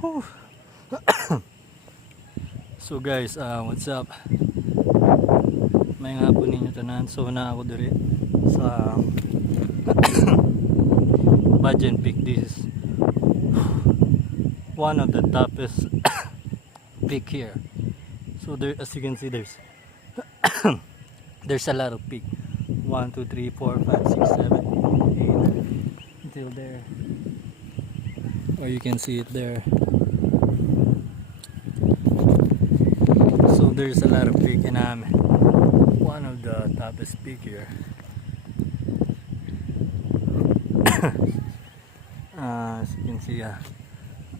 Whew. So guys, what's up? May nga po ninyo tanan. So na ako diri sa Badian Peak. This is one of the toughest peak here. So there, as you can see, there's there's a lot of peak. 1, 2, 3, 4, 5, 6, 7, 8 until there. Or you can see it there. So there's a lot of peak, and I'm one of the toughest peak here. As you can see,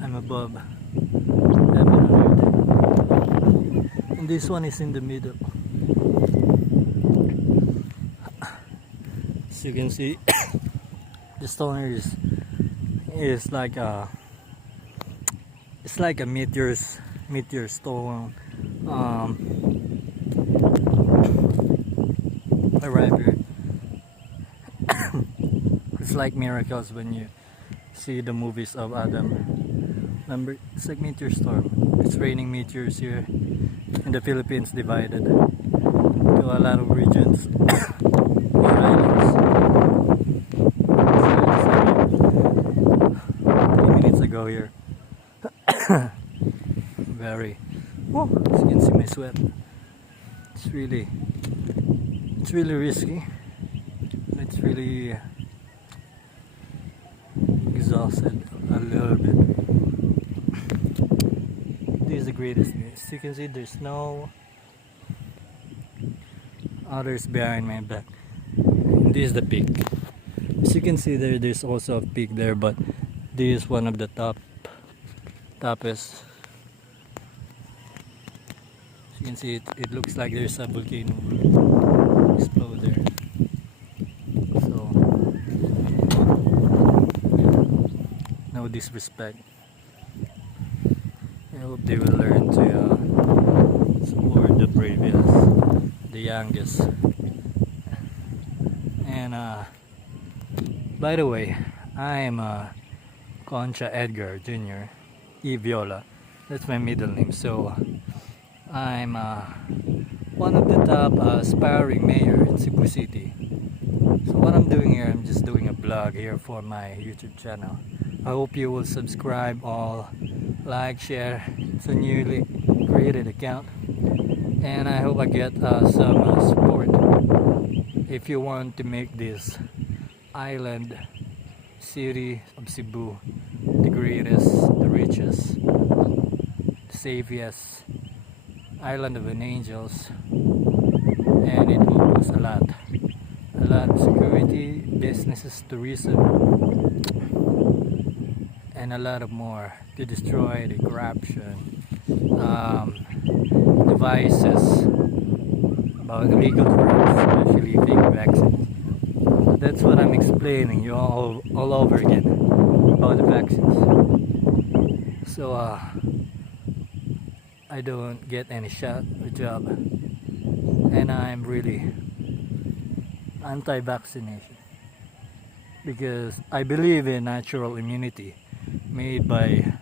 I'm above 1100, and this one is in the middle. As you can see, the stone here is like it's like a meteor stone. Arrive here. It's like Miracles when you see the movies of Adam. Remember, it's like meteor storm. It's raining meteors here in the Philippines, divided to a lot of regions or islands. 3 minutes ago here. Very. Oh, as you can see my sweat. It's really risky. It's really exhausted a little bit. This is the greatest view. As you can see, there's no others behind my back. And this is the peak. As you can see there's also a peak there, but this is one of the toppest. As you can see, it looks like there's a volcano explode there. So no disrespect. I hope they will learn to support the bravest, the youngest. And by the way, I'm Concha Edgar Jr. E. Viola. That's my middle name. So I'm one of the top aspiring mayor in Cebu City. So what I'm doing here, I'm just doing a blog here for my YouTube channel. I hope you will subscribe, all like, share. It's a newly created account, and I hope I get some support. If you want to make this island city of Cebu the greatest, the richest, the safest island of an angels, and it will cost a lot of security, businesses, tourism, and a lot of more to destroy the corruption, devices about illegal drugs, especially fake vaccines. That's what I'm explaining you all over again about the vaccines. So I don't get any shot or job, and I'm really anti-vaccination because I believe in natural immunity made by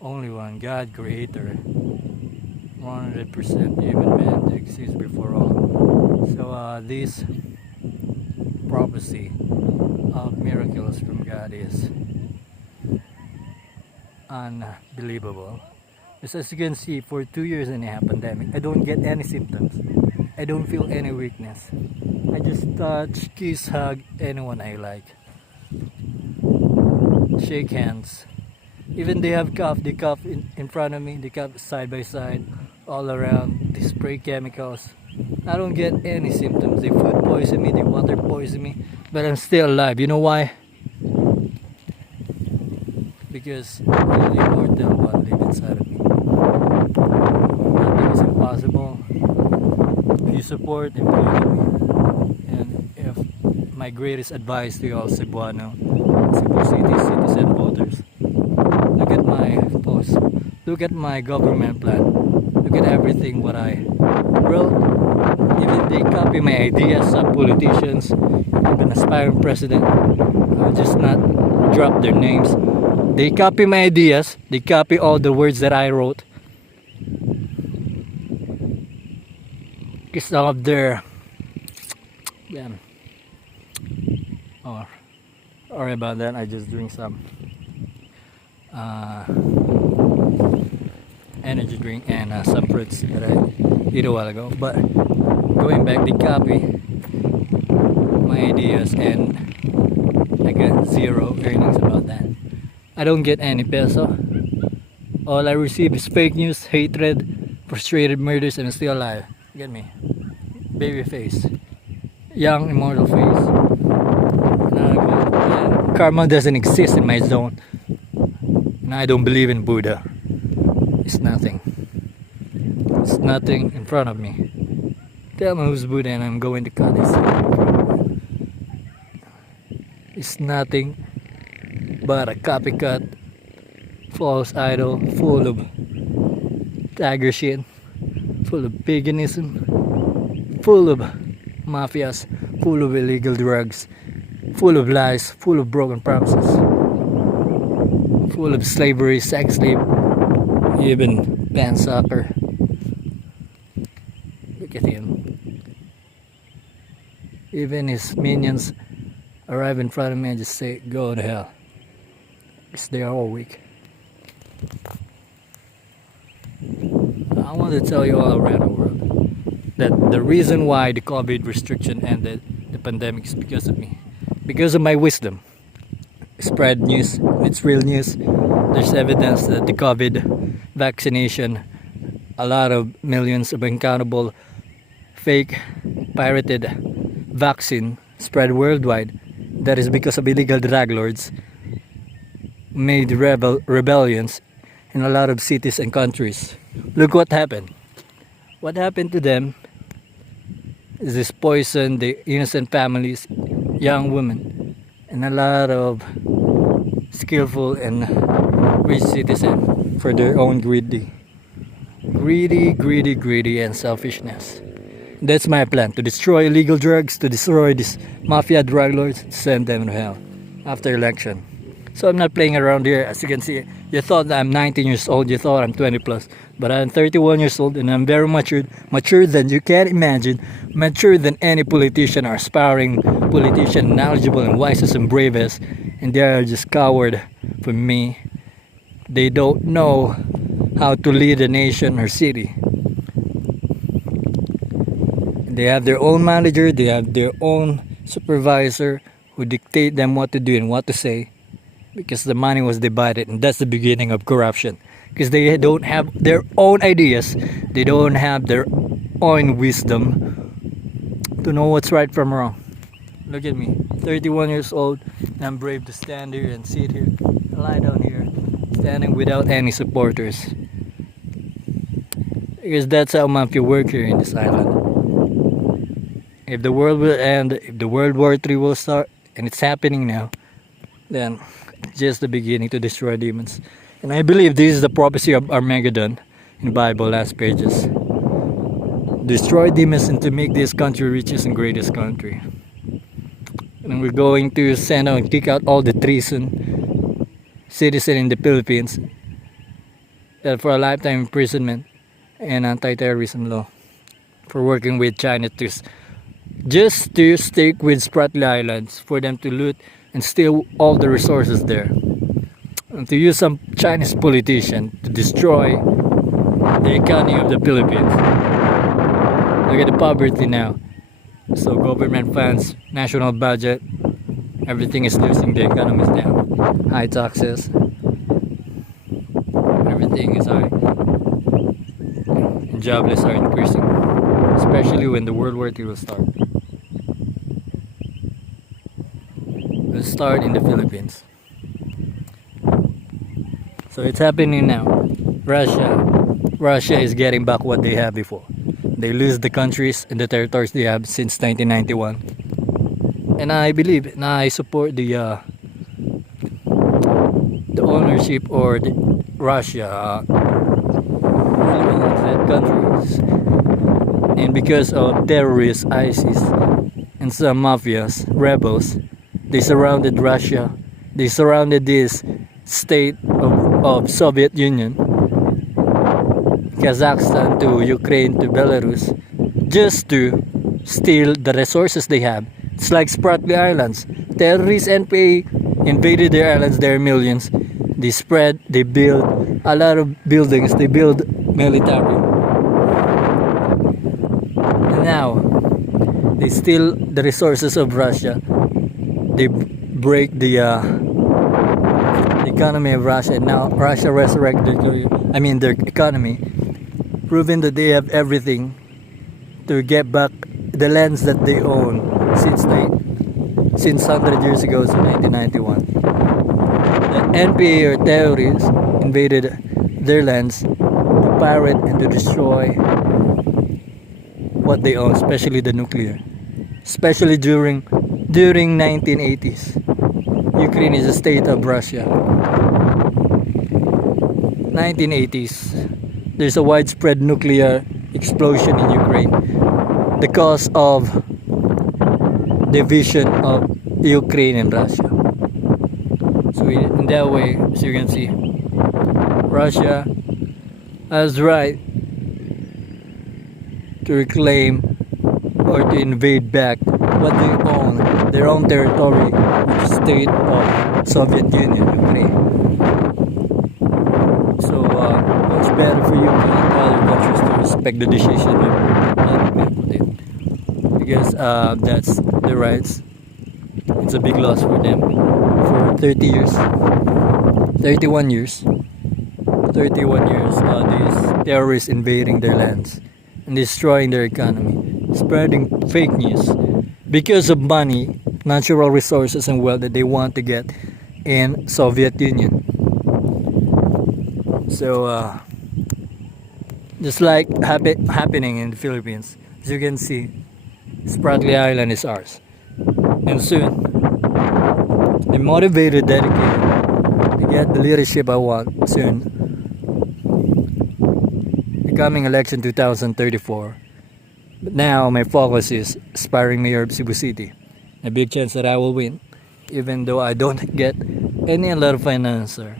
only one God, creator, 100% human man to exist before all. So this prophecy of Miraculous from God is unbelievable. As you can see, for 2 years and a half pandemic, I don't get any symptoms. I don't feel any weakness. I just touch, kiss, hug anyone I like, shake hands. Even they have cough, they cough in front of me, they cough side by side, all around. They spray chemicals. I don't get any symptoms. They food poison me, they water poison me, but I'm still alive. You know why? Because only Immortal one live inside of me. Nothing is impossible if you support and believe in me. And if my greatest advice to all Cebuano, Cebu City citizen voters, look at my post, look at my government plan, look at everything what I wrote. Even they copy my ideas, some politicians, even aspiring president, just not drop their names. They copy my ideas. They copy all the words that I wrote. Because some of their... Oh, sorry about that. I just drink some energy drink and some fruits that I ate a while ago. But going back, they copy my ideas and I get zero earnings about that. I don't get any peso. All I receive is fake news, hatred, frustrated murders, and I'm still alive. Get me? Baby face. Young, immortal face. And karma doesn't exist in my zone. And I don't believe in Buddha. It's nothing. It's nothing in front of me. Tell me who's Buddha and I'm going to cut this. It's nothing but a copycat, false idol, full of tiger shit, full of paganism, full of mafias, full of illegal drugs, full of lies, full of broken promises, full of slavery, sex slave, even band soccer. Look at him. Even his minions arrive in front of me and just say, go to hell. Because they are all weak. I want to tell you all around the world that the reason why the COVID restriction ended, the pandemic, is because of me. Because of my wisdom. Spread news. It's real news. There's evidence that the COVID vaccination, a lot of millions of uncountable fake pirated vaccine spread worldwide. That is because of illegal drug lords made rebellions in a lot of cities and countries. Look what happened. What happened to them is this poison the innocent families, young women, and a lot of skillful and rich citizens for their own greedy and selfishness. That's my plan, to destroy illegal drugs, to destroy these mafia drug lords, send them to hell after election. So I'm not playing around here. As you can see, you thought that I'm 19 years old, you thought I'm 20 plus, but I'm 31 years old and I'm very mature than you can imagine, mature than any politician or aspiring politician, knowledgeable and wisest and bravest, and they are just coward for me. They don't know how to lead a nation or city. They have their own manager, they have their own supervisor who dictate them what to do and what to say, because the money was divided, and that's the beginning of corruption. Because they don't have their own ideas, they don't have their own wisdom to know what's right from wrong. Look at me, 31 years old, and I'm brave to stand here and sit here, lie down here, standing without any supporters. Because that's how mafia work here in this island. If the world will end, if the World War III will start, and it's happening now, then it's just the beginning to destroy demons. And I believe this is the prophecy of Armageddon in the Bible, last pages. Destroy demons and to make this country richest and greatest country. And we're going to send out and kick out all the treason citizens in the Philippines for a lifetime imprisonment and anti-terrorism law for working with China just to stick with Spratly Islands, for them to loot and steal all the resources there, and to use some Chinese politician to destroy the economy of the Philippines. Look at the poverty now. So government funds, national budget, everything is losing, the economy is down. High taxes, everything is high. And jobless are increasing, especially when the World War II will start. Will start in the Philippines. So it's happening now. Russia is getting back what they had before. They lose the countries and the territories they have since 1991. And I believe and I support the ownership or the Russia that countries. And because of terrorists, ISIS, and some mafias, rebels, they surrounded Russia. They surrounded these state of Soviet Union, Kazakhstan to Ukraine to Belarus, just to steal the resources they have. It's like Spratly Islands. Terrorists NPA invaded their islands, there are millions. They spread, they build a lot of buildings, they build military. And now, they steal the resources of Russia. They break the economy of Russia, and now Russia resurrected their economy, proving that they have everything to get back the lands that they own since 100 years ago, so 1991. The NPA or terrorists invaded their lands to pirate and to destroy what they own, especially the nuclear. Especially during 1980s. Ukraine is a state of Russia. 1980s. There's a widespread nuclear explosion in Ukraine. The cause of division of Ukraine and Russia. So in that way, as you can see, Russia has right to reclaim or to invade back what they own, their own territory, which is state of Soviet Union, Ukraine. So much better for you and other countries to respect the decision of Vladimir Putin, because that's their rights. It's a big loss for them. For 30 years, 31 years, these terrorists invading their lands and destroying their economy, spreading fake news because of money, natural resources, and wealth that they want to get in Soviet Union. So just like happening in the Philippines, as you can see, Spratly Island is ours, and soon I'm motivated, dedicated to get the leadership I want soon. The coming election 2034. But now my focus is aspiring mayor of Cebu City. A big chance that I will win, even though I don't get a lot of financer.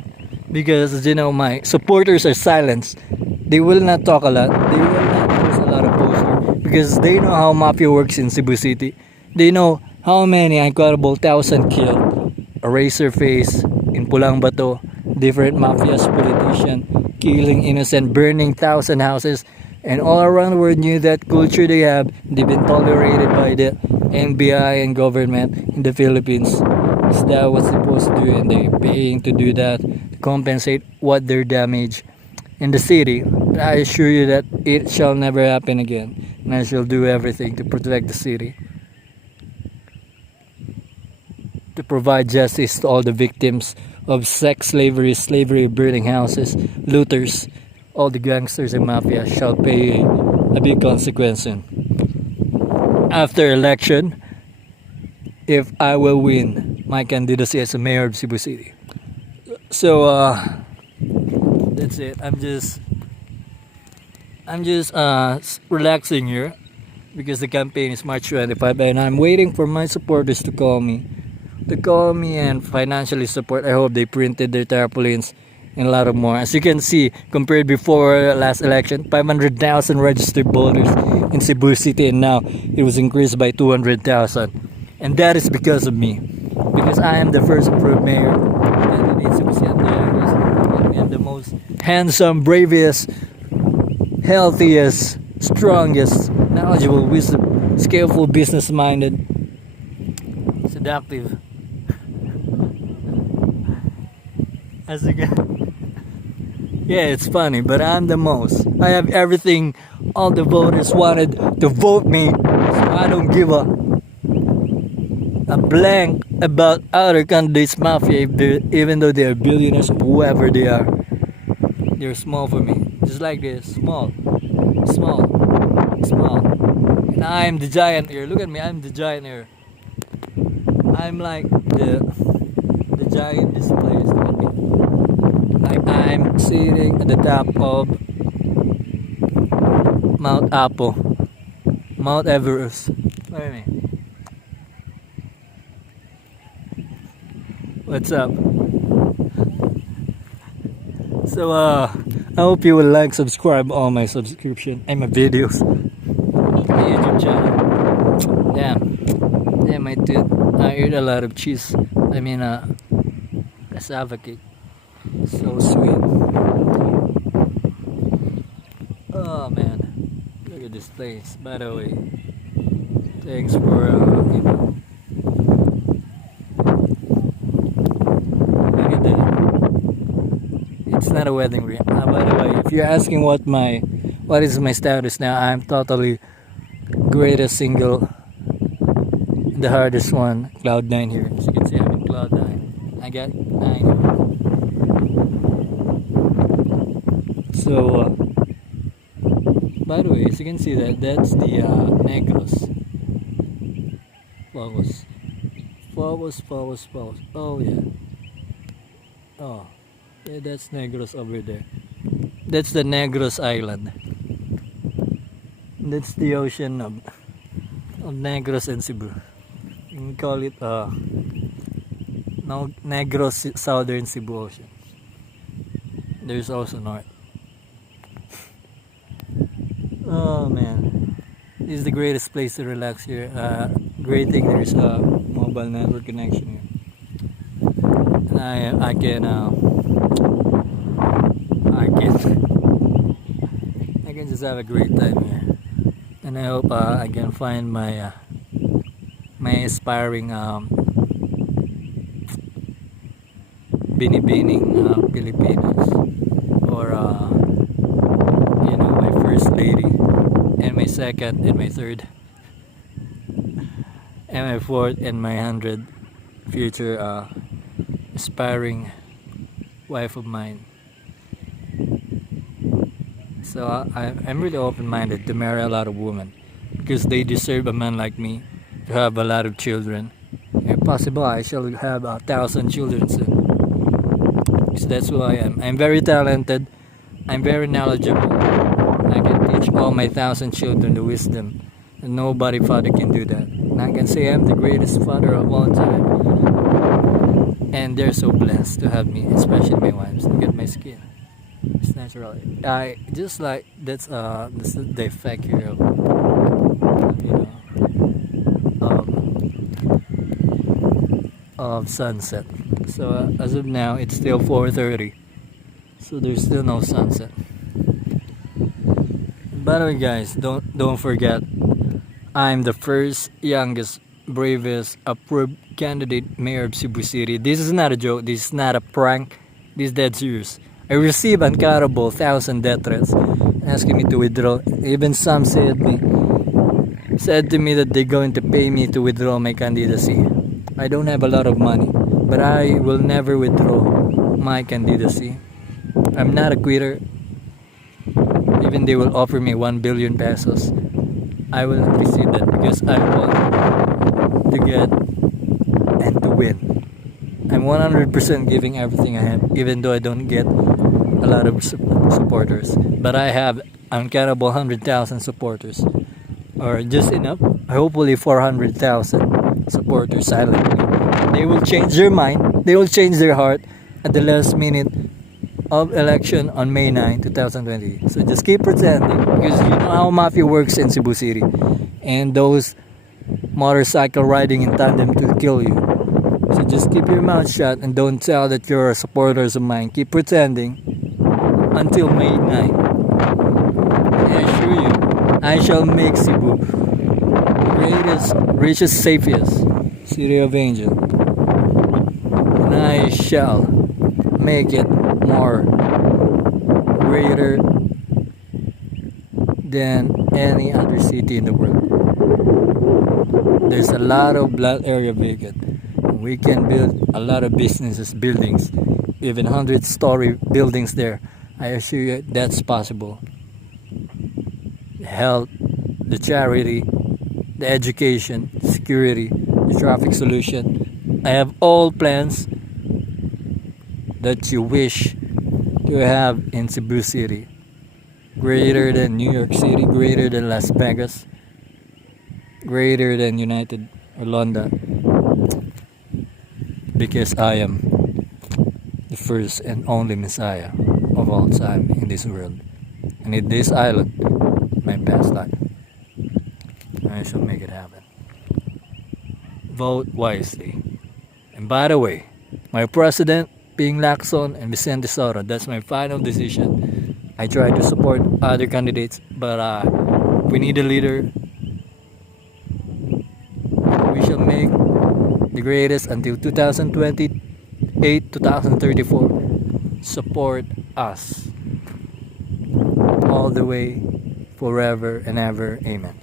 Because as you know, my supporters are silenced. They will not talk a lot. They will not post a lot of posters because they know how mafia works in Cebu City. They know how many uncountable thousand killed, a razor face in Pulang Bato, different mafias, politician, killing innocent, burning thousand houses, and all around the world knew that culture they have. They've been tolerated by the NBI and government in the Philippines. So that was supposed to do, and they're paying to do that to compensate what their damage in the city. But I assure you that it shall never happen again, and I shall do everything to protect the city, to provide justice to all the victims of sex slavery, burning houses, looters. All the gangsters and mafia shall pay a big consequence after election if I will win my candidacy as a mayor of Cebu City. So that's it. I'm just relaxing here because the campaign is March 25, and I'm waiting for my supporters to call me and financially support. I hope they printed their tarpaulins and a lot of more. As you can see, compared before last election, 500,000 registered voters in Cebu City, and now it was increased by 200,000. And that is because of me. Because I am the first approved mayor candidate Cebu City, and I am the most handsome, bravest, healthiest, strongest, knowledgeable, wisdom, skillful, business-minded, seductive. As you can. Yeah, it's funny, but I'm the most. I have everything all the voters wanted to vote me, so I don't give a blank about other candidates, mafia, even though they are billionaires or whoever they are. They're small for me, just like this, small. And I'm the giant here. Look at me, I'm the giant here. I'm like the giant displays. Look at me. Like I'm sitting at the top of Mount Everest. Look at me. What's up? So I hope you will like, subscribe all my subscription and my videos. My YouTube channel. Damn, my dude. I ate a lot of cheese. I mean, cassava cake. So sweet. Oh man, look at this place. By the way, thanks for look at that. It's not a wedding ring. By the way, if you're asking what is my status now, I'm totally greatest single, the hardest one, cloud 9 here. As you can see, I'm in cloud 9. I got 9. So, by the way, as you can see that's the Negros. Focus. Oh yeah. Oh, yeah, that's Negros over there. That's the Negros Island. That's the ocean of Negros and Cebu. You can call it Negros Southern Cebu Ocean. There's also North. Oh man, this is the greatest place to relax here. Great thing there's a mobile network connection here, and I can just have a great time here. And I hope I can find my aspiring binibining Filipinos, or my first lady, and my second, and my third, and my fourth, and my 100 future aspiring wife of mine. So I'm really open-minded to marry a lot of women, because they deserve a man like me to have a lot of children. If possible, I shall have 1,000 children soon. So that's who I am. I'm very talented. I'm very knowledgeable. I can teach all my 1,000 children the wisdom, and nobody father can do that. And I can say I'm the greatest father of all time. And they're so blessed to have me, especially my wives. Look at my skin. It's natural. I just like that's the effect here of of sunset. So as of now, it's still 4:30. So there's still no sunset. By the way, guys, don't forget, I'm the first, youngest, bravest, approved candidate mayor of Cebu City. This is not a joke. This is not a prank. This is dead serious. I received uncountable 1,000 death threats asking me to withdraw. Even some said to me that they're going to pay me to withdraw my candidacy. I don't have a lot of money, but I will never withdraw my candidacy. I'm not a quitter. Even they will offer me 1 billion pesos, I will not receive that, because I want to get and to win. I'm 100% giving everything I have, even though I don't get a lot of supporters. But I have uncountable 100,000 supporters, or just enough, hopefully 400,000 supporters silently. They will change their mind, they will change their heart at the last minute of election on May 9, 2020. So just keep pretending, because you know how mafia works in Cebu City, and those motorcycle riding in tandem to kill you. So just keep your mouth shut and don't tell that you're supporters of mine. Keep pretending until May 9. I assure you, I shall make Cebu the greatest, richest, safest city of angel. And I shall make it more greater than any other city in the world. There's a lot of blood area vacant. We can build a lot of businesses, buildings, even 100-story buildings there. I assure you that's possible. The health, the charity, the education, security, the traffic solution. I have all plans that you wish to have in Cebu City. Greater than New York City, greater than Las Vegas, greater than United or London. Because I am the first and only Messiah of all time in this world. And in this island, my past life. I shall make it happen. Vote wisely. And by the way, my president being Lacson and Vicente Soto, that's my final decision. I try to support other candidates, but we need a leader. We shall make the greatest until 2028, 2034. Support us all the way, forever and ever. Amen.